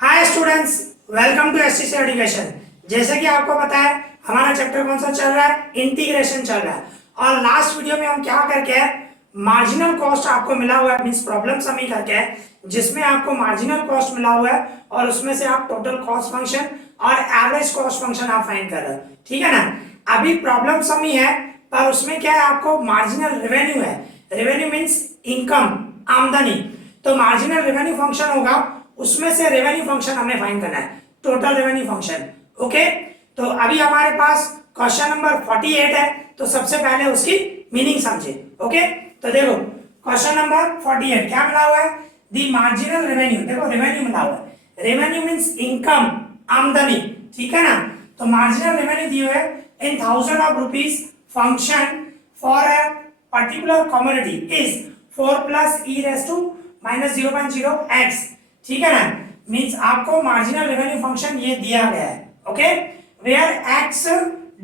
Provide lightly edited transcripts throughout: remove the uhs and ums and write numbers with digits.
Hi students, welcome to STC education. जैसे कि आपको पता है हमारा चैप्टर कौन सा चल रहा है, इंटीग्रेशन चल रहा है। और लास्ट वीडियो में हम क्या करके है, मार्जिनल कॉस्ट आपको मिला हुआ है, मींस प्रॉब्लम समी करके है, जिसमें आपको मार्जिनल कॉस्ट मिला हुआ है और उसमें से आप टोटल कॉस्ट फंक्शन और एवरेज कॉस्ट फंक्शन आप फाइंड कर रहे हो, ठीक है ना। अभी प्रॉब्लम समी है पर उसमें क्या है, आपको मार्जिनल रेवेन्यू है। रेवेन्यू मींस इनकम, आमदनी। तो मार्जिनल रेवेन्यू फंक्शन होगा, उसमें से रेवेन्यू फंक्शन हमें फाइंड करना है, टोटल रेवेन्यू फंक्शन। ओके, तो अभी हमारे पास क्वेश्चन नंबर 48 है, तो सबसे पहले उसकी मीनिंग समझे। ओके, तो देखो क्वेश्चन नंबर 48 क्या मिला हुआ है, दी मार्जिनल रेवेन्यू। देखो रेवेन्यू मिला हुआ है, रेवेन्यू मींस इनकम, आमदनी, ठीक है ना। तो मार्जिनल रेवेन्यू दिए हुए in thousand of rupees function for a particular commodity is 4 plus e raise to minus 0.0x, ठीक है ना। मींस आपको मार्जिनल रेवेन्यू फंक्शन ये दिया गया है। Okay, where x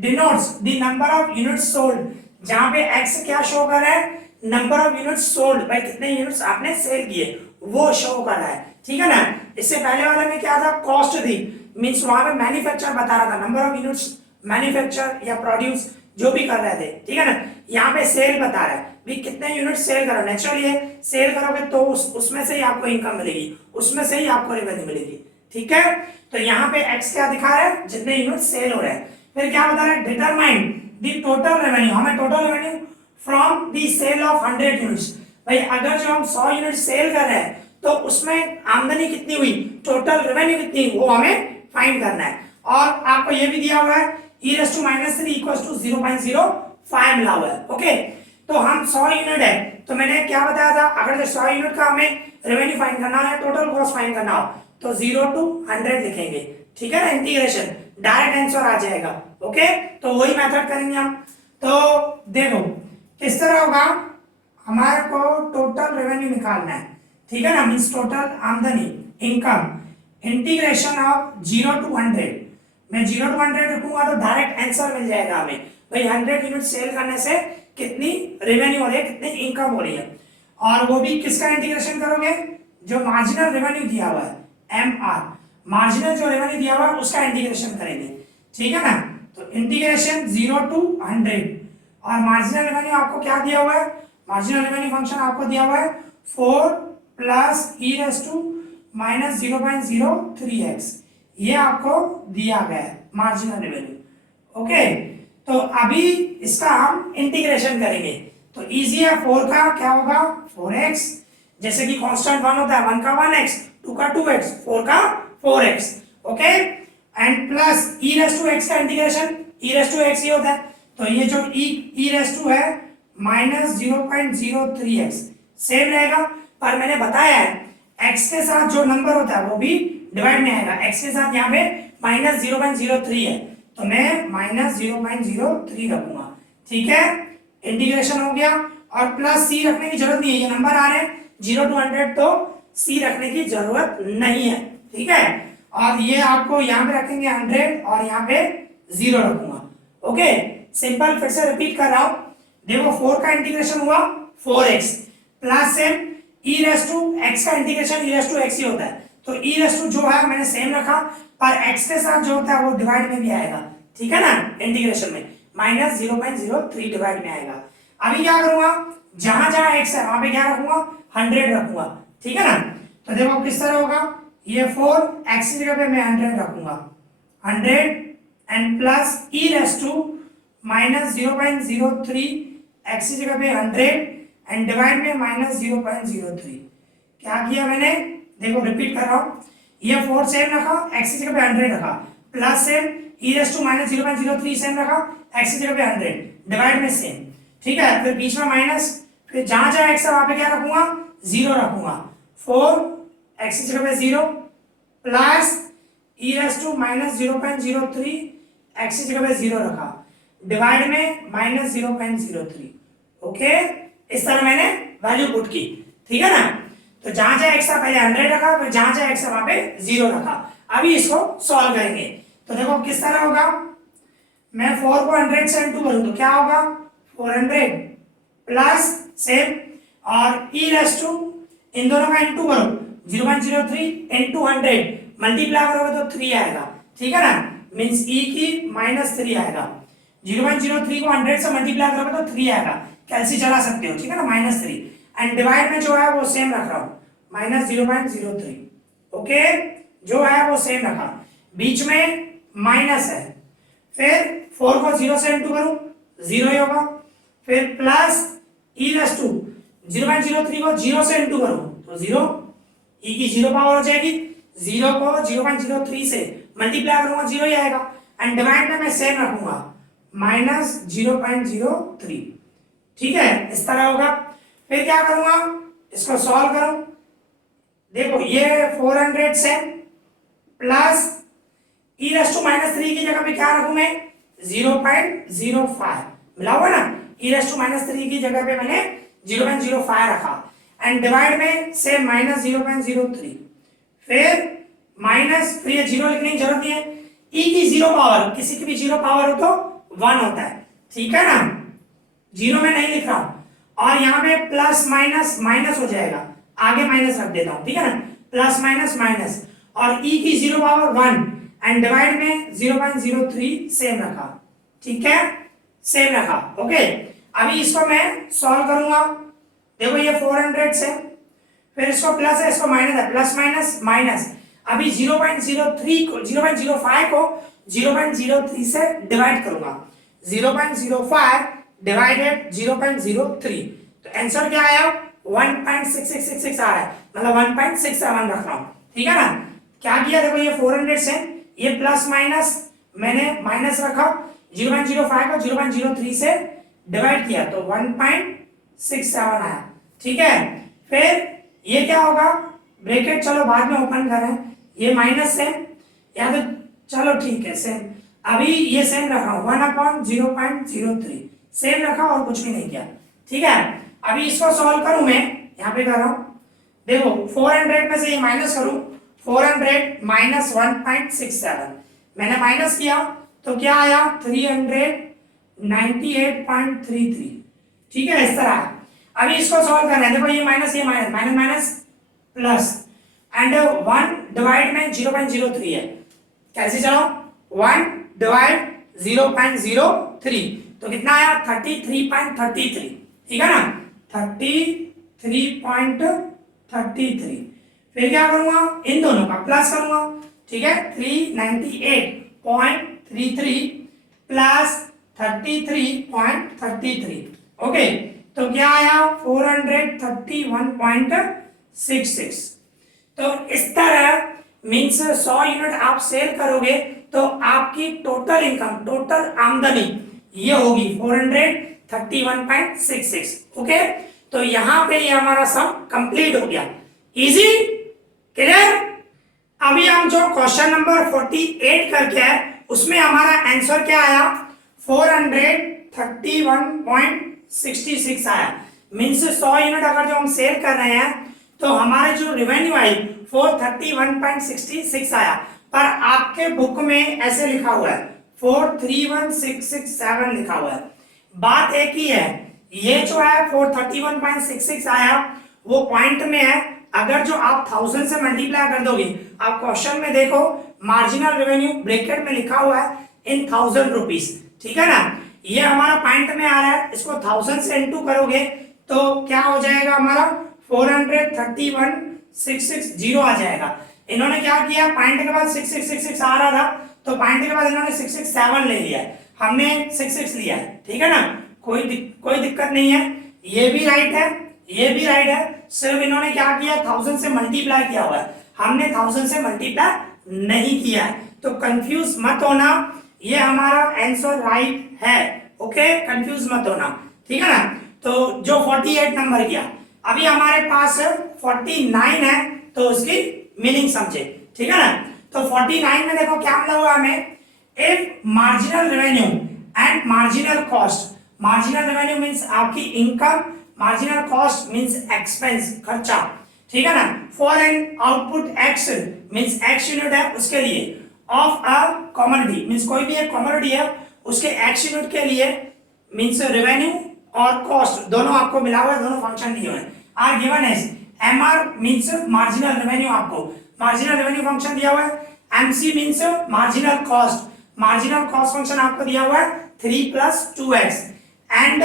denotes the number of units sold, जहां पे x क्या शो कर रहा है, नंबर ऑफ यूनिट्स सोल्ड, भाई कितने यूनिट्स आपने सेल किए वो शो कर रहा है, ठीक है ना। इससे पहले वाले में क्या था, कॉस्ट थी, मींस वहां पे मैन्युफैक्चर बता रहा था, नंबर ऑफ यूनिट्स मैन्युफैक्चर या प्रोड्यूस जो भी कर रहे थे, ठीक है ना। यहाँ पे सेल बता रहा है, भी कितने यूनिट सेल करो। नेचुरली है, सेल करोगे तो उसमें से ही आपको इनकम मिलेगी, उसमें से ही आपको रेवेन्यू मिलेगी, ठीक है। तो यहाँ पे x क्या दिखा रहा है, जितने यूनिट सेल हो रहे हैं। फिर क्या बता रहा है, डिटरमाइन द टोटल रेवेन्यू, हमें total revenue from the sale of 100 units. भाई अगर जो हम 100 यूनिट सेल कर रहे हैं तो उसमें आमदनी कितनी हुई, टोटल रेवेन्यू कितनी, वो हमें फाइंड करना है। और आपको ये भी दिया हुआ है e raised to -3 equals to 0.05 मिला हुआ है। ओके, तो हम 100 यूनिट है, तो मैंने क्या बताया था, अगर जो 100 यूनिट का हमें रेवेन्यू फाइंड करना है, टोटल कॉस्ट फाइंड करना हो, तो 0 to 100 लिखेंगे, ठीक है ना। इंटीग्रेशन डायरेक्ट आंसर आ जाएगा। ओके, तो वही मेथड करेंगे हम। तो देखो किस तरह होगा, हमारे को टोटल रेवेन्यू निकालना है, ठीक है ना, मींस टोटल आमदनी, इनकम। इंटीग्रेशन ऑफ 0 to 100, मैं 0 to 100 रखूंगा तो डायरेक्ट आंसर मिल जाएगा हमें, भाई 100 यूनिट सेल करने से कितनी रेवेन्यू हो रही है, कितनी इनकम हो रही है। और वो भी किसका इंटीग्रेशन करोगे, जो मार्जिनल रेवेन्यू दिया हुआ है एम आर, मार्जिनल जो रेवेन्यू दिया हुआ है उसका इंटीग्रेशन करेंगे, ठीक है ना। तो इंटीग्रेशन 0 to 100, और मार्जिनल रेवेन्यू आपको क्या दिया हुआ है, मार्जिनल रेवेन्यू फंक्शन आपको दिया हुआ है 4 plus e raise to minus 0.03x, ये आपको दिया गया है मार्जिनल रेवेन्यू। ओके, तो अभी इसका हम इंटीग्रेशन करेंगे, तो इजी है। 4 का क्या होगा 4x, जैसे कि कांस्टेंट 1 होता है, 1 का 1x, 2 का 2x, 4 का 4x। Okay, and plus e raise to x का integration, e raise to x ही होता है, तो ये जो e रेस टू है माइनस 0.03x सेम रहेगा। पर मैंने बताया है x के साथ जो नंबर होता है वो भी डिवाइड में आएगा, x के साथ यहाँ पे माइनस 0.03 है, तो मैं माइनस 0.03 रखूंगा, ठीक है। इंटीग्रेशन हो गया, और प्लस सी रखने की जरूरत नहीं है, ये नंबर आ रहे हैं 0 to 100, तो सी रखने की जरूरत नहीं है, ठीक है। और ये आपको यहाँ पे रखेंगे 100 और यहाँ पे 0 रखूंगा। ओके, सिंपल, फिर से रिपीट कर रहा हूं, देखो 4 का इंटीग्रेशन हुआ 4x plus same e raise to x का integration e raise to x ही होता है, तो e रेस टू जो है मैंने सेम रखा, पर x के साथ जो होता है वो डिवाइड में भी आएगा, ठीक है ना। इंटीग्रेशन में माइनस 0.03 डिवाइड में आएगा। अभी क्या करूंगा, जहां जहां x है वहां पे क्या रखूंगा, 100 रखूंगा, ठीक है ना। तो देखो किस तरह होगा, ये 4 x की जगह पे मैं 100 रखूंगा, 100 and plus e raise to minus 0.03 x की जगह पे 100 एंड डिवाइड में माइनस 0.03। क्या किया मैंने, देखो रिपीट कर रहा हूं, ये 4 सेम रखा, x की जगह पे 100 रखा, plus same e raise to minus 0.03 same रखा, x की जगह पे 100 डिवाइड में सेम, ठीक है। फिर बीच में माइनस, फिर जहां जहां x है वहां पे क्या रखूंगा, 0 रखूंगा, 4 x की जगह पे 0 plus e raise to minus 0.03 x की जगह पे 0 रखा, डिवाइड में माइनस 0.03। ओके, इस तरह मैंने वैल्यू पुट की, ठीक है ना। तो जहां जहां x था पहले 100 रखा, फिर जहां जहां x है वहां पे 0 रखा। अभी इसको सॉल्व करेंगे, तो देखो किस तरह होगा, मैं 4 को 100 से इंटू करूं तो क्या होगा, 400 प्लस सेम, और e रेस टू इन दोनों का इंटू करो, 0.03 into 100 मल्टीप्लाई करोगे तो 3 आएगा, ठीक है ना, मींस e की -3 आएगा। 0.03 को 100 से मल्टीप्लाई करोगे तो 3 आएगा, कैलसी चला सकते हो, ठीक है ना, -3। एंड डिवाइड में जो है वो सेम रख रहा हूँ, -0.03। ओके, जो है वो सेम रखा, बीच में माइनस है, फिर 4 को 0 से इंटू करूं 0 ही होगा, फिर प्लस e रस टू 0.03 को 0 से इंटू करूं तो 0, e की 0 पावर हो जाएगी, 0 को 0.03 से मल्टीप्लाई करूंगा 0 ही आएगा, एंड डिवाइड में मैं सेम रखूंगा -0.03, ठीक है, इस तरह होगा। फिर क्या करूंगा, इसको सॉल्व करूं, देखो ये 400 से प्लस e रस टू -3 की जगह पे क्या रखूं मैं 0.05, मिला हुआ ना, e रस टू -3 की जगह पे मैंने 0.05 रखा, एंड डिवाइड में से -0.03, फिर माइनस, फिर ये 0 लिखने की जरूरत नहीं है, e की 0 पावर, किसी की भी 0 पावर हो तो 1 होता है, ठीक है ना, 0 में नहीं लिख रहा हूं, और यहाँ पे प्लस माइनस माइनस हो जाएगा, आगे माइनस रख देता हूं, ठीक है ना, प्लस माइनस माइनस, और e की 0 पावर 1 एंड डिवाइड में 0.03 सेम रखा, ठीक है, सेम रखा। ओके, अभी इसको मैं सॉल्व करूंगा, देखो ये 400 से, फिर इसको प्लस है, इसको माइनस है, प्लस माइनस माइनस, अभी 0.03 को 0.05 को 0.03 से डिवाइड करूंगा, 0.05 डिवाइडेड 0.03, तो आंसर क्या आया 1.6666 आ रहा है, मतलब 1.67 रख रहा हूं, ठीक है ना। क्या किया, देखो ये 400 से ये प्लस माइनस मैंने माइनस रखा, 0.05 को 0.03 से डिवाइड किया तो 1.67 आया, ठीक है। फिर ये क्या होगा, ब्रैकेट चलो बाद में ओपन करें, ये माइनस से, या तो चलो ठीक है सेम, अभी ये सेम रखा 1/0.03 सेम रखा और कुछ भी नहीं किया, ठीक है। अभी इसको सॉल्व करूं मैं, यहाँ पे कर रहा हूं, देखो 400 में से ये माइनस करूं, 400 माइनस 1.67 मैंने माइनस किया तो क्या आया 398.33, ठीक है, इस तरह। अभी इसको सॉल्व करना है, देखो ये minus minus minus plus, and 1 divide में 0.03 है, कैसे चलो 1 डिवाइड 0.03 तो कितना आया 33.33, ठीक है ना, 33.33। फिर क्या करूंगा, इन दोनों का प्लस करूंगा, ठीक है, 398.33 प्लस 33.33, ओके, तो क्या आया 431.66। तो इस तरह मीन्स 100 यूनिट आप सेल करोगे तो आपकी टोटल इनकम, टोटल आमदनी ये होगी 431.66, ओके। तो यहां पे ये हमारा सम कंप्लीट हो गया, इजी, क्लियर। अभी हम जो क्वेश्चन नंबर 48 करके है उसमें हमारा आंसर क्या आया 431.66 आया, मीन्स 100 यूनिट अगर जो हम सेल कर रहे हैं तो हमारे जो रेवेन्यू आई 431.66 आया, पर आपके बुक में ऐसे लिखा हुआ है 431,667 लिखा हुआ है। बात एक ही है, ये जो है 431.66 आया वो पॉइंट में है, अगर जो आप 1000 से मल्टीप्लाई कर दोगे, आप क्वेश्चन में देखो मार्जिनल रेवेन्यू ब्रैकेट में लिखा हुआ है इन 1000 रुपीस, ठीक है ना, ये हमारा पॉइंट में आ रहा है, इसको 1000 से इंटू करोगे तो क्या हो जाएगा हमारा 431,660 आ जाएगा। इन्होंने क्या किया, पॉइंट के बाद 6666 आ रहा था तो पॉइंट के बाद इन्होंने 667 ले लिया है, हमने 66 लिया है, ठीक है ना, कोई दिक्कत नहीं है, ये भी राइट है, ये भी राइट है, सिर्फ इन्होंने क्या किया 1000 से मल्टीप्लाई किया हुआ है, हमने 1000 से मल्टीप्लाई नहीं किया है, तो कंफ्यूज मत होना, ये हमारा आंसर राइट है, ओके, कंफ्यूज मत होना, ठीक है ना। तो जो 48 नंबर किया, अभी हमारे पास 49 है तो उसकी मीनिंग समझे, ठीक है ना। तो 49 में देखो क्या मिला हुआ हमें, if marginal revenue and marginal cost, marginal revenue means आपकी income, marginal cost means expense, खर्चा, ठीक है ना, for N output X means X unit है उसके लिए, ऑफ अ कमोडिटी मींस कोई भी एक कमोडिटी है उसके एक्स यूनिट के लिए, मींस रेवेन्यू और कॉस्ट दोनों आपको मिला हुआ है, दोनों फंक्शन दिए हुए हैं, are given as MR means marginal revenue, आपको मार्जिनल रेवेन्यू फंक्शन दिया हुआ है। MC means marginal cost, marginal cost function आपको दिया हुआ है 3 + 2x। And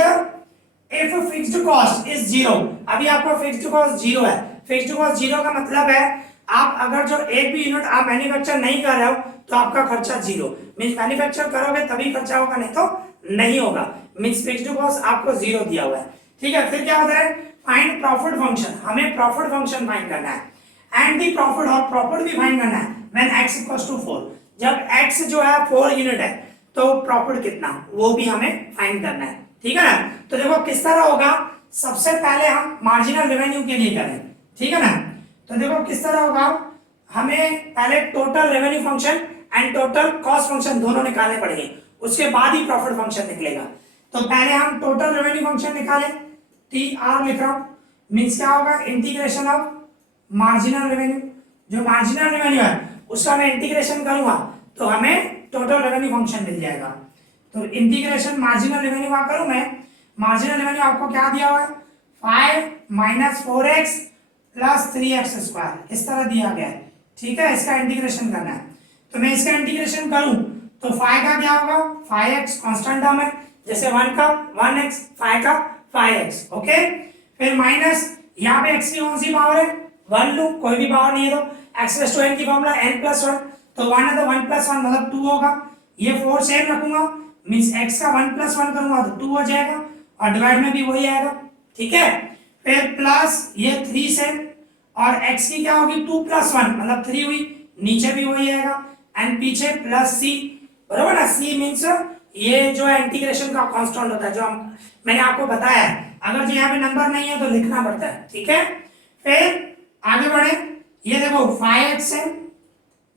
if fixed cost is 0, अभी आपको फिक्स्ड कॉस्ट 0 है। फिक्स्ड कॉस्ट 0 का मतलब है आप अगर जो एक भी यूनिट आप मैन्युफैक्चर नहीं कर रहे हो तो आपका खर्चा 0, मींस मैन्युफैक्चर करोगे तभी खर्चा होगा, नहीं तो नहीं होगा। मींस फिक्स्ड कॉस्ट आपको 0 दिया हुआ है। ठीक है, फिर क्या होता है, फाइंड प्रॉफिट फंक्शन, हमें प्रॉफिट फंक्शन फाइंड करना है। एंड द प्रॉफिट, और प्रॉफिट भी फाइंड करना है व्हेन x = 4, जब x जो है 4 यूनिट है तो प्रॉफिट कितना, वो भी हमें फाइंड करना है। ठीक है ना, तो देखो किस तरह होगा, सबसे पहले हम मार्जिनल रेवेन्यू के लिए करें। ठीक है ना, तो देखो किस तरह होगा, हमें पहले total revenue function and total cost function दोनों निकालने पड़ेंगे, उसके बाद ही प्रॉफिट फंक्शन निकलेगा। तो पहले हम टोटल रेवेन्यू फंक्शन निकालें, TR लिख रहा हूं, मींस क्या होगा, इंटीग्रेशन ऑफ मार्जिनल रेवेन्यू, जो मार्जिनल रेवेन्यू है उसका मैं इंटीग्रेशन करूंगा तो हमें टोटल रेवेन्यू फंक्शन मिल जाएगा। तो इंटीग्रेशन मार्जिनल रेवेन्यू का करूं मैं, मार्जिनल रेवेन्यू आपको क्या दिया हुआ है, 5 - 4x + 3x², इस तरह दिया गया है। ठीक है, इसका इंटीग्रेशन करना है, तो मैं इसका इंटीग्रेशन करूं तो 5 का क्या होगा, 5x कांस्टेंट टर्म है, जैसे 1 का 1x, 5 का 5x। ओके, फिर माइनस, यहाँ पे x की कौन सी पावर है, 1 लूं, कोई भी पावर नहीं है तो x⁻n की फॉर्मूला n+1, तो 1 है तो 1+1 मतलब 2 होगा। ये 4 सेम रखूंगा, मींस x का 1+1 करूंगा तो 2 हो जाएगा, और डिवाइड में भी वही आएगा। ठीक है, फिर प्लस ये 3 सेम, और x की क्या होगी 2+1 मतलब 3 हुई, नीचे भी वही आएगा, एंड पीछे प्लस c, बरोबर ना। c मींस ये जो है इंटीग्रेशन का कांस्टेंट होता है, जो मैंने आपको बताया है, अगर जो यहाँ पे नंबर नहीं है तो लिखना पड़ता है। ठीक है, फिर आगे बढ़े, ये देखो 5x है,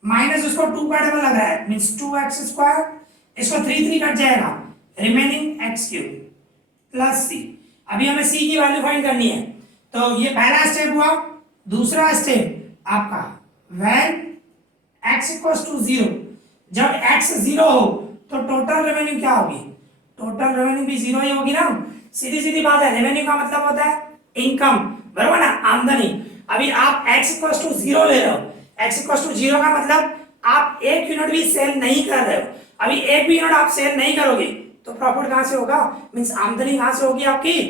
माइनस उसको 2 का डबल लग रहा है, मींस 2x², इसको 3 कट जाएगा, रिमेनिंग x³ प्लस c। अभी हमें c की वैल्यू फाइंड करनी है, तो ये पहला स्टेप हुआ। दूसरा स्टेप आपका व्हेन x = 0, जब x 0 हो तो टोटल रेवेन्यू क्या होगी, टोटल रेवेन्यू भी 0 ही होगी ना, सीधी सीधी बात है। रेवेन्यू का मतलब होता है इनकम, बरोबर ना, आमदनी। अभी आप x = 0 ले रहे हो, x = 0 का मतलब आप एक यूनिट भी सेल नहीं कर रहे हो। अभी एक भी यूनिट आप सेल नहीं करोगे तो प्रॉफिट कहां से होगा, मींस आमदनी कहां से होगी आपकी,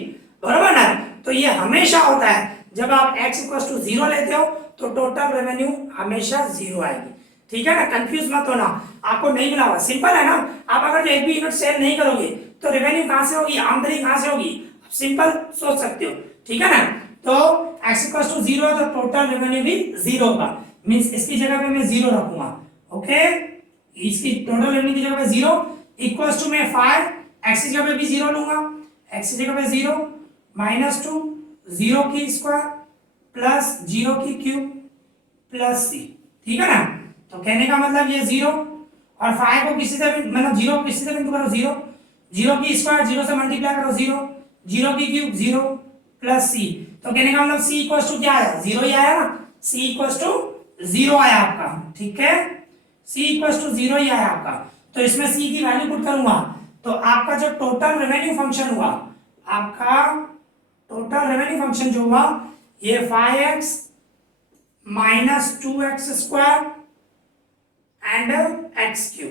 बरोबर ना। तो ये हमेशा होता है, जब आप x = 0 लेते हो तो टोटल रेवेन्यू हमेशा 0 आएगी। ठीक है ना, कंफ्यूज मत होना, आपको नहीं मिला हुआ, सिंपल है ना। आप अगर एक भी यूनिट सेल नहीं करोगे तो रेवेन्यू कहां से होगी, आमदनी कहां से होगी, सिंपल सोच सकते हो। ठीक है ना, तो x = 0 है तो टोटल रेवेन्यू भी 0 होगा, मींस इसकी जगह पे मैं 0 रखूंगा। ओके, इसकी टोटल रेवेन्यू की जगह पे 0 इक्वल्स टू में 5, x की जगह पे भी 0 लूंगा, x की जगह पे 0 -2 0 की स्क्वायर प्लस 0 की क्यूब प्लस c। ठीक है ना, तो कहने का मतलब ये 0 और 5 को किसी से भी मतलब 0 को किसी से बिंदु करो 0, 0 की स्क्वायर 0 से मल्टीप्लाई करो 0, 0 की क्यूब 0 प्लस c। तो कहने का मतलब c इक्वल्स टू क्या आया, 0 ही आया ना, c इक्वल्स टू 0 आया आपका। ठीक है, c इक्वल्स टू 0 ही आया आपका, तो इसमें c की वैल्यू पुट करूंगा तो आपका जो टोटल रेवेन्यू फंक्शन हुआ, आपका टोटल रेवेन्यू फंक्शन जो हुआ ये 5x - 2x² एंड x³।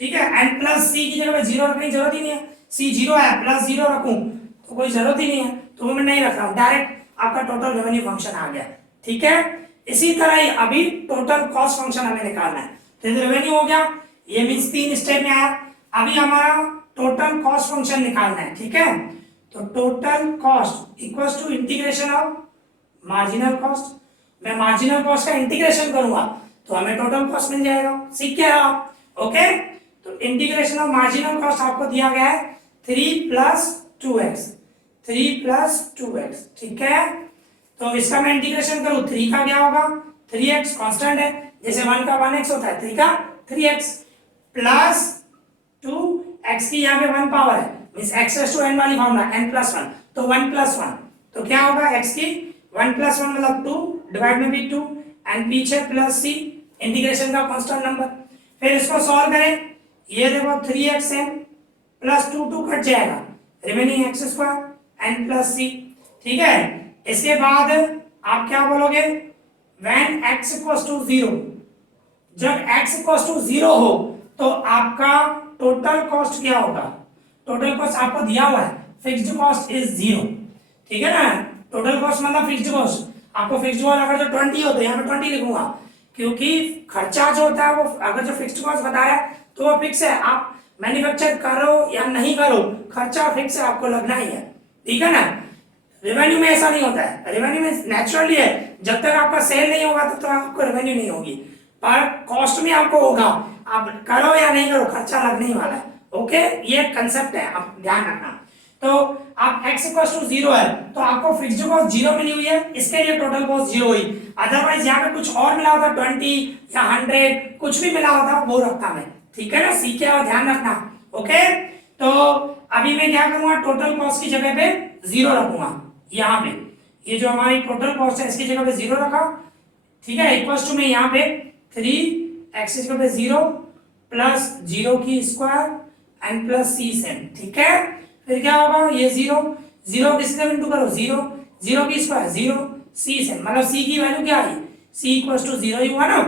ठीक है, एंड प्लस c की जगह पे 0 रखने की जरूरत ही नहीं है, c 0 है प्लस 0 रखूं तो कोई जरूरत ही नहीं है, तो वो मैं नहीं रख रहा हूं, डायरेक्ट आपका टोटल रेवेन्यू फंक्शन आ गया। ठीक है, इसी तरह ही अभी टोटल कॉस्ट फंक्शन हमें निकालना है। तो ये रेवेन्यू हो गया, ये मींस 3 स्टेप में आया। अभी हमारा टोटल कॉस्ट फंक्शन निकालना है। ठीक है, तो total cost equals to integration of marginal cost, मैं मार्जिनल कॉस्ट का इंटीग्रेशन करूंगा तो हमें टोटल कॉस्ट मिल जाएगा। सीख गए आप? ओके, तो इंटीग्रेशन ऑफ मार्जिनल कॉस्ट आपको दिया गया है 3 + 2x, 3 + 2x। ठीक है, तो इसका मैं इंटीग्रेशन करूं, 3 का क्या होगा 3x कांस्टेंट है, जैसे 1 का 1x होता है, 3 का 3x प्लस 2x की यहाँ पे 1 पावर है, मींस x⁻n वाली फॉर्मूला n+1, तो 1+1 तो क्या होगा x की 1+1 मतलब 2, डिवाइड में भी 2 एंड पीछे प्लस c, इंटीग्रेशन का कांस्टेंट नंबर। फिर इसको सॉल्व करें, ये देखो 3xn प्लस 2 कट जाएगा, remaining x² and plus c। ठीक है, इसके बाद आप क्या बोलोगे, व्हेन x इक्वल्स टू 0, जब x इक्वल्स टू 0 हो तो आपका टोटल कॉस्ट क्या होगा, टोटल कॉस्ट आपको दिया हुआ है फिक्स्ड कॉस्ट इज 0, ठीक है ना। टोटल कॉस्ट मतलब फिक्स्ड कॉस्ट, आपको फिक्स्ड कॉस्ट अगर जो 20 हो तो यहाँ पे 20 लिखूंगा, क्योंकि खर्चा जो होता है वो अगर जो फिक्स्ड कॉस्ट बताया तो वो फिक्स है, आप मैन्युफैक्चर करो या नहीं करो खर्चा फिक्स है, आपको लगना ही है, ठीक है ना। रेवेन्यू में ऐसा नहीं होता है, रेवेन्यू में नेचुरली है, जब तक आपका सेल नहीं होगा तब तक आपको रेवेन्यू नहीं होगी, पर कॉस्ट में आपको होगा, आप करो या नहीं करो खर्चा लगने ही वाला है, ओके। ये कंसेप्ट है, आप ध्यान रखना। तो आप x इक्वल्स टू 0 है तो आपको फिक्स्ड कॉस्ट 0 मिली हुई है, इसके लिए टोटल कॉस्ट 0 हुई, अदरवाइज यहाँ पे कुछ और मिला होता 20 या 100 कुछ भी मिला होता वो रखता मैं, ठीक है ना, सीखे और ध्यान रखना, ओके। तो अभी मैं क्या करूंगा, टोटल कॉस्ट की जगह पे 0 रखूंगा, यहाँ पे ये जो हमारी टोटल कॉस्ट है इसकी जगह पे 0 रखा, ठीक है, इक्वल्स टू में यहाँ पे 3x की जगह पे 0 प्लस 0 की square and plus c same, ठीक है। फिर क्या होगा, ये 0 0 किसी से इंटू करो 0 0 की स्क्वायर 0 c सेम, मतलब c की वैल्यू क्या आई, c इक्वल्स टू 0 ही हुआ ना,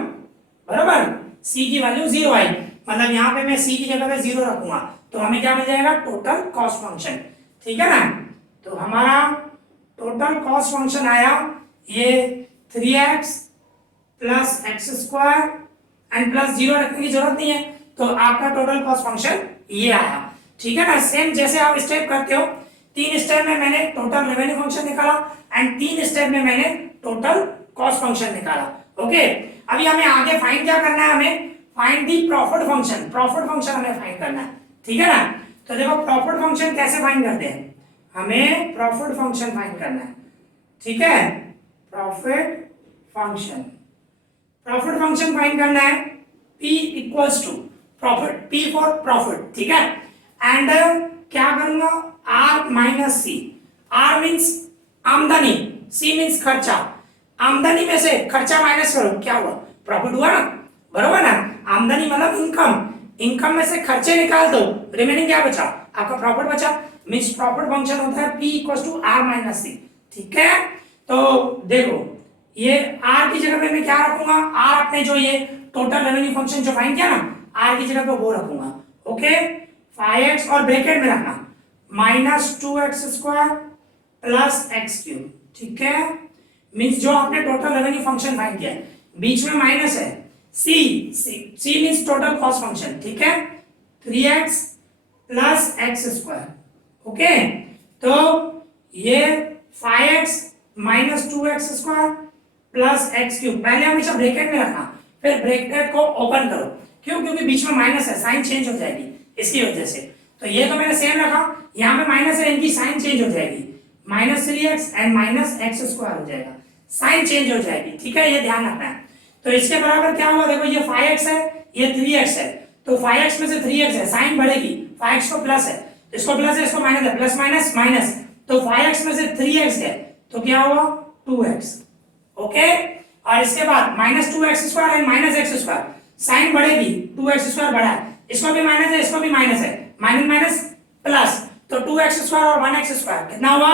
बराबर, c की वैल्यू 0 आई, मतलब यहाँ पे मैं c की जगह पे 0 रखूंगा तो हमें क्या मिल जाएगा, टोटल कॉस्ट फंक्शन, ठीक है ना। तो हमारा टोटल कॉस्ट फंक्शन आया ये 3x plus x square and plus 0 रखने की जरूरत नहीं है, तो आपका टोटल कॉस्ट फंक्शन ये आया, ठीक है ना। सेम जैसे आप स्टेप करते हो, 3 स्टेप में मैंने टोटल रेवेन्यू फंक्शन निकाला एंड 3 स्टेप में मैंने टोटल कॉस्ट फंक्शन निकाला, ओके। अभी हमें आगे फाइंड क्या करना है, हमें find the profit function, profit function हमें फाइंड करना है, ठीक है ना। तो देखो प्रॉफिट फंक्शन कैसे फाइंड करते हैं, हमें प्रॉफिट फंक्शन फाइंड करना है, ठीक है, profit function, profit function find करना है, P equals to profit, P for profit, ठीक है, एंड क्या करूंगा, R minus C, R means आमदनी, C मीन्स खर्चा, आमदनी में से खर्चा माइनस करो, क्या हुआ, प्रॉफिट हुआ ना, बरोबर ना, आमदनी मतलब इनकम, इनकम में से खर्चे निकाल दो, रिमेनिंग क्या बचा, आपका प्रॉफिट बचा, मीन्स प्रॉफिट फंक्शन होता है P equals to R minus C, ठीक है। तो देखो ये R की जगह पे मैं क्या रखूंगा, R अपने जो ये टोटल रेवेन्यू फंक्शन जो फाइंड किया ना, R की जगह पे वो रखूंगा, ओके। 5x और ब्रैकेट में रखना minus 2x square plus x cube, ठीक है, मीन्स जो आपने टोटल रेवेन्यू फंक्शन फाइंड किया है, बीच में माइनस है, C means total cost function, ठीक है, 3x plus x square, okay. तो ये 5x minus 2x square plus x cube, पहले हमेशा ब्रैकेट में रखना, फिर ब्रैकेट को ओपन करो, क्यों, क्योंकि बीच में माइनस है, साइन चेंज हो जाएगी इसकी वजह से, तो ये तो मैंने सेम रखा, यहाँ पे माइनस है, इनकी साइन चेंज हो जाएगी, minus 3x and minus x square हो जाएगा, साइन चेंज हो जाएगी, ठीक है, ये ध्यान रखना है। तो इसके बराबर क्या होगा, देखो ये 5x है, ये 3x है, तो 5x में से 3x है, साइन बढ़ेगी, 5x को प्लस है, इसको प्लस है, इसको माइनस है, प्लस माइनस माइनस, तो 5x में से 3x है तो क्या हुआ 2x, ओके। और इसके बाद minus 2x square and minus x square, sign बढ़ेगी, 2x स्क्वायर बढ़ा है, इसको भी माइनस है, इसको भी माइनस है, माइनस माइनस प्लस, तो 2x स्क्वायर और 1x स्क्वायर कितना हुआ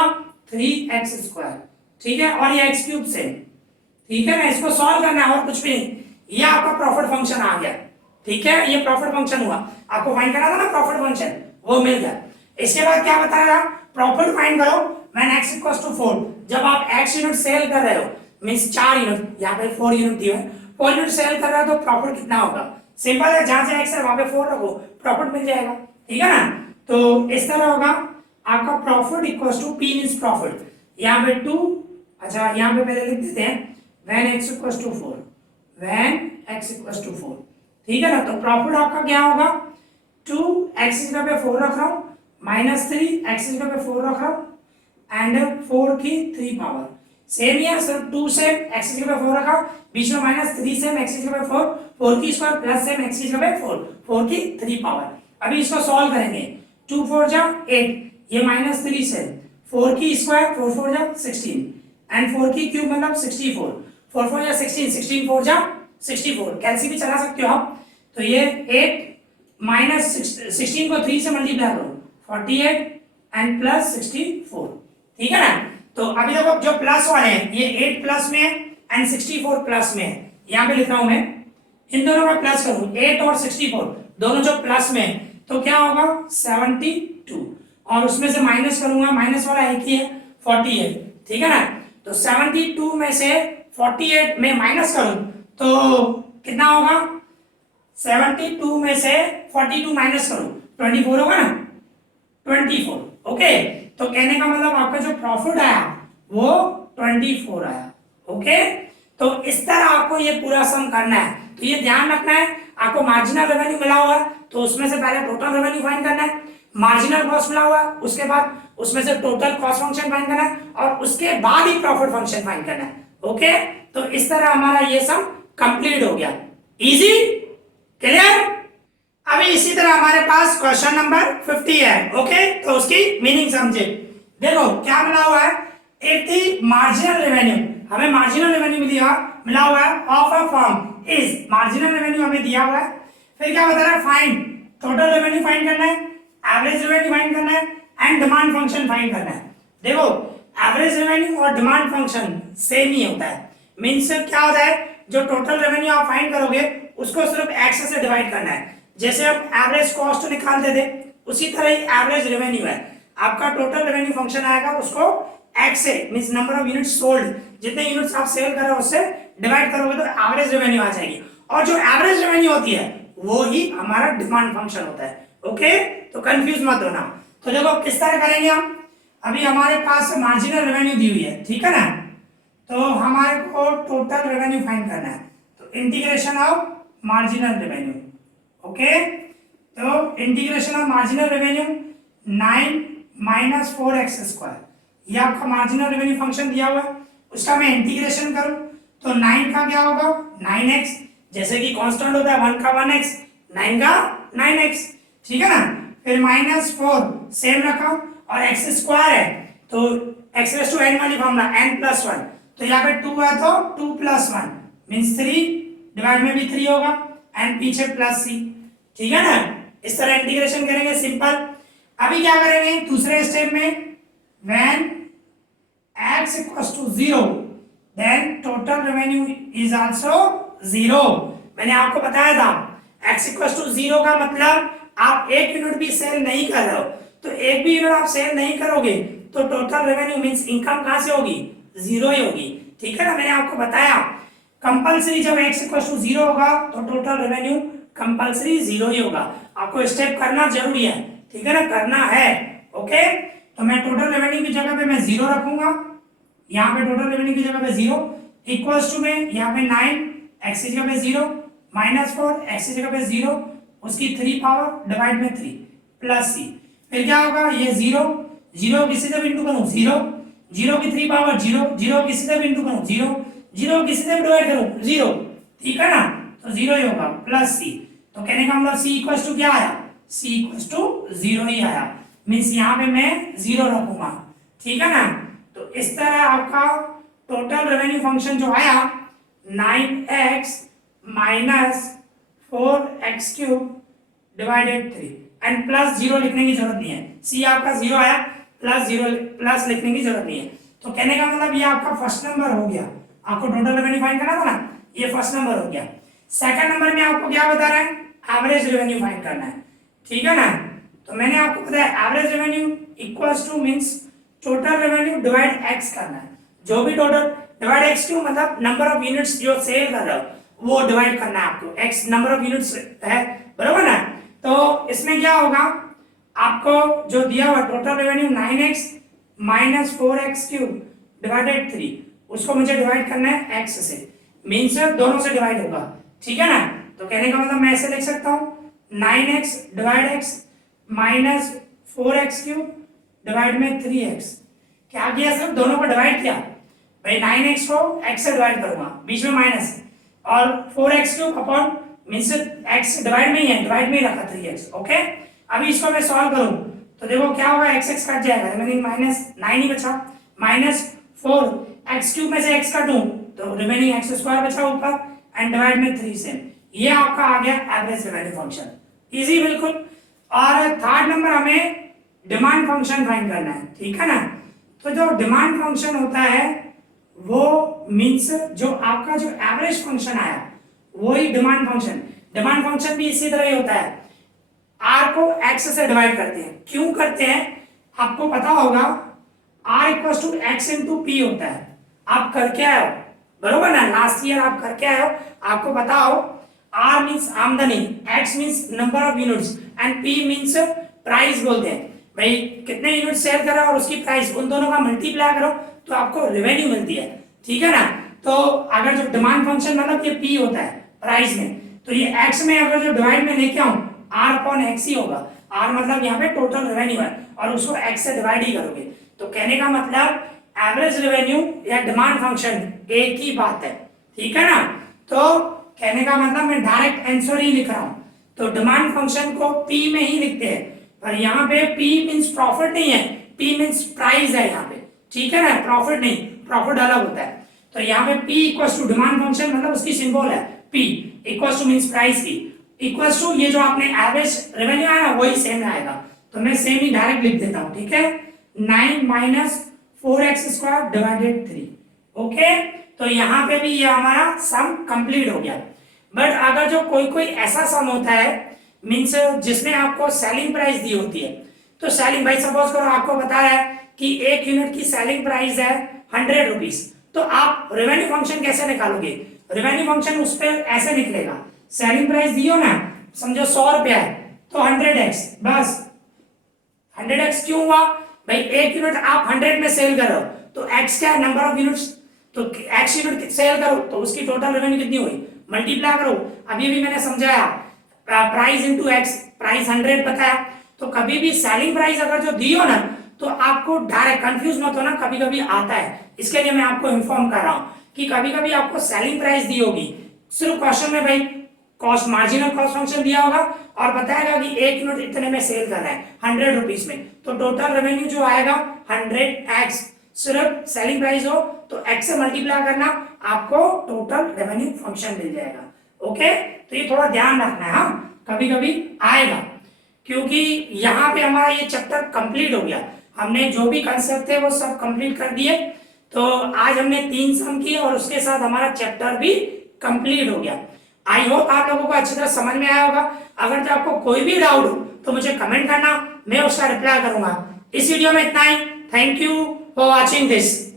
3x स्क्वायर, ठीक है, और ये x क्यूब से, ठीक है ना, इसको सॉल्व करना है और कुछ भी नहीं, ये आपका प्रॉफिट फंक्शन आ गया, ठीक है, ये प्रॉफिट फंक्शन हुआ, आपको फाइंड करना था ना प्रॉफिट फंक्शन, वो मिल गया। इसके बाद क्या बताया, प्रॉफिट फाइंड करो व्हेन x इक्वल्स टू 4, जब आप x यूनिट सेल कर रहे हो, मींस 4 यूनिट, यहाँ पे 4 यूनिट दिया है, 4 यूनिट सेल कर रहे हो तो प्रॉफिट कितना होगा, सिंपल है, जहां से x है वहां पे 4 रखो, प्रॉफिट मिल जाएगा, ठीक है ना। तो इस तरह होगा आपका profit equals to P means profit, यहाँ पे 2, अच्छा यहाँ पे पहले लिख देते हैं when x equals to 4, when x equals to 4, ठीक है ना। तो प्रॉफिट आपका क्या होगा, 2 x की जगह पे 4 रख रहा हूं, माइनस 3 x की जगह पे 4 रख रहा हूं एंड 4 की 3 पावर, सेम ही है, सिर्फ 2 से x की जगह पे 4 रखा, बीच में माइनस 3 से x की जगह पे 4, 4 की स्क्वायर प्लस सेम x की जगह पे 4, 4 की 3 पावर। अभी इसको सॉल्व करेंगे, 2 4 जा 8, ये माइनस 3 से 4 की स्क्वायर, 4 4 जा 16 एंड 4 की क्यूब मतलब 64, 4 4 जा 16, 16 4 जा 64, कैलसी भी चला सकते हो आप, तो ये 8 माइनस 16 को 3 से मल्टीप्लाई करो 48 एंड प्लस 64, ठीक है ना। तो अभी देखो जो प्लस वाले हैं ये 8 प्लस में है एंड 64 प्लस में है, यहाँ पे लिख रहा हूं मैं, इन दोनों का प्लस करूं 8 और 64 दोनों जो प्लस में है तो क्या होगा 72, और उसमें से माइनस करूंगा, माइनस वाला एक ही है 48, ठीक है ना। तो 72 में से 48 में माइनस करूं तो कितना होगा, 72 में से 42 माइनस करूं 24 होगा ना, 24। ओके, तो कहने का मतलब आपका जो प्रॉफिट आया वो 24 आया। ओके, तो इस तरह आपको ये पूरा सम करना है। तो ये ध्यान रखना है, आपको मार्जिनल रेवेन्यू मिला हुआ है तो उसमें से पहले टोटल रेवेन्यू फाइंड करना है, मार्जिनल कॉस्ट मिला हुआ है उसके बाद उसमें से टोटल कॉस्ट फंक्शन फाइंड करना है, और उसके बाद ही प्रॉफिट फंक्शन फाइंड करना है। ओके, तो इस तरह हमारा ये सम कंप्लीट हो गया। Easy, clear. अभी इसी तरह हमारे पास क्वेश्चन नंबर 50 है। ओके, तो उसकी मीनिंग समझे। देखो क्या मिला हुआ है, इफ द मार्जिनल रेवेन्यू, हमें मार्जिनल रेवेन्यू मिला हुआ है of a firm is, marginal revenue हमें दिया हुआ है, फिर क्या बता रहा है, फाइंड टोटल रेवेन्यू फाइंड करना है, एवरेज रेवेन्यू फाइंड करना है एंड डिमांड फंक्शन फाइंड करना है। देखो एवरेज रेवेन्यू और डिमांड फंक्शन सेम ही होता है, मींस क्या होता है, जो टोटल रेवेन्यू आप फाइंड करोगे उसको सिर्फ एक्स से डिवाइड करना है। जैसे हम एवरेज कॉस्ट निकालते थे उसी तरह ही एवरेज रेवेन्यू है, आपका टोटल रेवेन्यू फंक्शन आएगा उसको एक्स से, means number of units sold, जितने यूनिट्स आप सेल कर रहे हो उससे डिवाइड करोगे तो एवरेज रेवेन्यू आ जाएगी, और जो एवरेज रेवेन्यू होती है वो ही हमारा डिमांड फंक्शन होता है। ओके, तो कंफ्यूज मत होना। तो देखो किस तरह करेंगे हम, अभी हमारे पास मार्जिनल रेवेन्यू दी हुई है, ठीक है ना, तो हमारे को टोटल रेवेन्यू फाइंड करना है, तो integration of marginal revenue. Okay, तो integration of marginal revenue 9 minus 4x², ये आपका मार्जिनल रेवेन्यू फंक्शन दिया हुआ है, उसका मैं इंटीग्रेशन करूं तो 9 का क्या होगा 9x, जैसे कि कांस्टेंट होता है 1 का 1x, 9 का 9x, ठीक है ना, फिर माइनस 4 सेम रखा और x² है तो x⁴n वाली फॉर्मूला n+1, तो यहाँ पे 2 है तो 2+1 मींस 3, डिवाइड में भी 3 होगा एंड पीछे +c, ठीक है ना। इस तरह इंटीग्रेशन करेंगे, सिंपल। अभी क्या करेंगे दूसरे स्टेप में, when x = 0 then total revenue is also 0। मैंने आपको बताया था x = 0 का मतलब आप एक यूनिट भी सेल नहीं कर रहे हो, तो एक भी यूनिट आप सेल नहीं करोगे तो टोटल रेवेन्यू मींस इनकम कहां से होगी, 0 ही होगी, ठीक है ना। मैंने आपको बताया कंपलसरी जब x = 0 होगा तो टोटल रेवेन्यू कंपलसरी 0 ही होगा, आपको स्टेप करना जरूरी है, ठीक है ना, करना है। ओके, तो मैं टोटल रेवेन्यू की जगह पे मैं 0 रखूंगा, यहाँ पे टोटल रेवेन्यू की जगह पे 0 इक्वल्स टू में यहाँ पे 9 x की जगह पे 0 माइनस 4 x की जगह पे 0 उसकी 3 पावर डिवाइड में 3 प्लस c, फिर क्या होगा ये 0 0 किसी से भी इंटू करूं 0 0 की 3 पावर 0 0 किसी से भी इंटू करूं 0 0 किसी से भी डिवाइड करूं 0, ठीक है ना, तो 0 ही होगा प्लस c। तो कहने का मतलब c इक्वल्स टू क्या आया, c इक्वल्स टू 0 ही आया, मींस यहाँ पे मैं 0 रखूंगा, ठीक है ना। तो इस तरह आपका टोटल रेवेन्यू फंक्शन जो आया 9x minus 4x³ divided 3 and plus 0 लिखने की जरूरत नहीं है, c आपका 0 आया, प्लस 0 प्लस लिखने की जरूरत नहीं है। तो कहने का मतलब ये आपका फर्स्ट नंबर हो गया, आपको टोटल रेवेन्यू फाइंड करना था ना, ये फर्स्ट नंबर हो गया। सेकंड नंबर में आपको क्या बता रहा है, एवरेज रेवेन्यू फाइंड करना है, ठीक है ना। तो मैंने आपको बताया average revenue equals to means total revenue divide x करना है, जो भी टोटल डिवाइड x³ मतलब नंबर ऑफ यूनिट्स जो सेल कर रहे हो वो डिवाइड करना है आपको, x नंबर ऑफ यूनिट्स है, बराबर ना। तो इसमें क्या होगा, आपको जो दिया हुआ total revenue 9x minus 4x³ divided 3, उसको मुझे डिवाइड करना है x से, मींस दोनों से डिवाइड होगा, ठीक है ना। तो कहने का मतलब मैं ऐसे लिख सकता हूँ 9x divide x minus 4x³ divide में 3x, क्या किया सिर्फ दोनों को डिवाइड किया भाई, 9x को x से डिवाइड करूंगा बीच में माइनस, और 4x³ upon means x divide में ही है, डिवाइड में ही रखा 3x। ओके, अभी इसको मैं सॉल्व करूं तो देखो क्या होगा, x कट जाएगा, रिमेनिंग माइनस 9 ही बचा, माइनस 4x³ में से x काटूं तो रिमेनिंग x² बचा ऊपर एंड डिवाइड में 3 से, ये आपका आ गया एवरेज रेवेन्यू फंक्शन, इजी बिल्कुल। और थर्ड नंबर हमें डिमांड फंक्शन फाइंड करना है, ठीक है ना। तो जो डिमांड फंक्शन होता है वो मीन्स जो आपका जो एवरेज फंक्शन आया वही डिमांड फंक्शन भी इसी तरह ही होता है। आर को एक्स से डिवाइड करते हैं। क्यों करते हैं आपको पता होगा, R equal to x into P होता है। आप करके आए हो बरोबर ना, लास्ट ईयर आप करके आए हो, आपको पता हो आर मीन्स आमदनी, x means number of units and P means price बोलते हैं। भाई कितने यूनिट सेल कर रहा है और उसकी प्राइस, उन दोनों का मल्टीप्लाई करो तो आपको रेवेन्यू मिलती है, ठीक है ना। तो अगर जो डिमांड फंक्शन मतलब ये पी होता है प्राइस में, तो ये एक्स में अगर जो डिवाइड में लेके आऊं आर अपॉन एक्स ही होगा। आर मतलब यहाँ पे टोटल रेवेन्यू है और उसको एक्स से डिवाइड ही करोगे। तो कहने का मतलब एवरेज रेवेन्यू या डिमांड फंक्शन एक ही बात है, ठीक है ना। तो कहने का मतलब मैं डायरेक्ट आंसर ही लिख रहा हूं, तो डिमांड फंक्शन को पी में ही लिखते हैं, पर यहाँ पे पी मीन्स प्रॉफिट नहीं है, पी मीन्स प्राइस है यहाँ पे, ठीक है ना, प्रॉफिट नहीं, प्रॉफिट अलग होता है। तो यहाँ पे P equals to demand function मतलब उसकी सिंबल है P, equals to means price की, इक्वल्स टू ये जो आपने एवरेज रेवेन्यू आया वही सेम आएगा, तो मैं सेम ही डायरेक्ट लिख देता हूँ, ठीक है। 9 माइनस 4x² डिवाइडेड 3, ओके। तो यहाँ पे भी ये हमारा सम कंप्लीट हो गया। बट अगर जो कोई ऐसा सम होता है मीन्स जिसमें आपको सेलिंग प्राइस दी होती है, तो सेलिंग, भाई सपोज करो आपको बता रहा है कि 1 यूनिट की सेलिंग प्राइस है 100 रुपीज, तो आप रेवेन्यू फंक्शन कैसे निकालोगे? रेवेन्यू फंक्शन उस पर ऐसे निकलेगा, सेलिंग प्राइस दी हो ना, समझो 100 रुपया है तो 100x, बस 100x क्यों हुआ भाई? 1 यूनिट आप 100 में सेल कर रहे हो तो x क्या है, नंबर ऑफ यूनिट्स, तो x यूनिट सेल करो तो उसकी टोटल रेवेन्यू कितनी हुई, मल्टीप्लाई करो। अभी भी मैंने समझाया प्राइस इनटू x, प्राइस 100 पता है, तो कभी भी सेलिंग प्राइस अगर जो दी हो ना तो आपको डायरेक्ट, कंफ्यूज मत होना, कभी कभी आता है, इसके लिए मैं आपको इन्फॉर्म कर रहा हूँ कि कभी कभी आपको सेलिंग प्राइस दी होगी, सिर्फ क्वेश्चन में भाई कॉस्ट, मार्जिनल कॉस्ट फंक्शन दिया होगा और बताएगा कि 1 यूनिट इतने में सेल कर रहा है 100 रुपीज में, तो टोटल रेवेन्यू जो आएगा 100x, सिर्फ सेलिंग प्राइस हो तो x से मल्टीप्लाई करना, आपको टोटल रेवेन्यू फंक्शन मिल जाएगा, ओके। तो ये थोड़ा ध्यान रखना है, हाँ कभी कभी आएगा, क्योंकि यहाँ पे हमारा ये चैप्टर कंप्लीट हो गया, हमने जो भी कंसेप्ट थे वो सब कंप्लीट कर दिए। तो आज हमने 3 सम किए और उसके साथ हमारा चैप्टर भी कंप्लीट हो गया। आई होप आप लोगों को अच्छी तरह समझ में आया होगा। अगर जो आपको कोई भी डाउट हो तो मुझे कमेंट करना, मैं उसका रिप्लाई करूंगा। इस वीडियो में इतना ही। Thank you for watching this.